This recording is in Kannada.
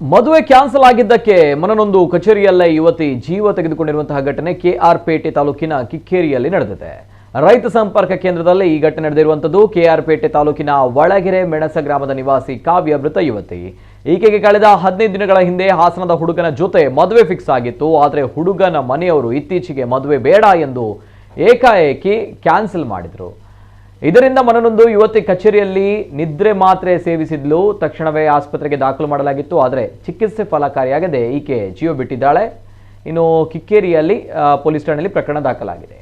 ಮದುವೆ ಕ್ಯಾನ್ಸಲ್ ಆಗಿದ್ದಕ್ಕೆ ಮನನೊಂದು ಕಚೇರಿಯಲ್ಲೇ ಯುವತಿ ಜೀವ ತೆಗೆದುಕೊಂಡಿರುವಂತಹ ಘಟನೆ ಕೆಆರ್ ಪೇಟೆ ತಾಲೂಕಿನ ಕಿಕ್ಕೇರಿಯಲ್ಲಿ ನಡೆದಿದೆ. ರೈತ ಸಂಪರ್ಕ ಕೇಂದ್ರದಲ್ಲಿ ಈ ಘಟನೆ ನಡೆದಿರುವಂತದ್ದು. ಕೆಆರ್ ಪೇಟೆ ತಾಲೂಕಿನ ಒಳಗೆರೆ ಮೆಣಸ ಗ್ರಾಮದ ನಿವಾಸಿ ಕಾವ್ಯ ಮೃತ ಯುವತಿ. ಈಕೆಗೆ ಕಳೆದ 15 ದಿನಗಳ ಹಿಂದೆ ಹಾಸನದ ಹುಡುಗನ ಜೊತೆ ಮದುವೆ ಫಿಕ್ಸ್ ಆಗಿತ್ತು. ಆದರೆ ಹುಡುಗನ ಮನೆಯವರು ಇತ್ತೀಚೆಗೆ ಮದುವೆ ಬೇಡ ಎಂದು ಏಕಾಏಕಿ ಕ್ಯಾನ್ಸಲ್ ಮಾಡಿದ್ರು. ಇದರಿಂದ ಮನನೊಂದು ಯುವತಿ ಕಚೇರಿಯಲ್ಲಿ ನಿದ್ರೆ ಮಾತ್ರೆ ಸೇವಿಸಿದ್ಲು. ತಕ್ಷಣವೇ ಆಸ್ಪತ್ರೆಗೆ ದಾಖಲು ಮಾಡಲಾಗಿತ್ತು. ಆದರೆ ಚಿಕಿತ್ಸೆ ಫಲಕಾರಿಯಾಗದೆ ಈಕೆ ಜೀವ ಬಿಟ್ಟಿದ್ದಾಳೆ. ಇನ್ನು ಕಿಕ್ಕೇರಿಯಲ್ಲಿ ಪೊಲೀಸ್ ಠಾಣೆಯಲ್ಲಿ ಪ್ರಕರಣ ದಾಖಲಾಗಿದೆ.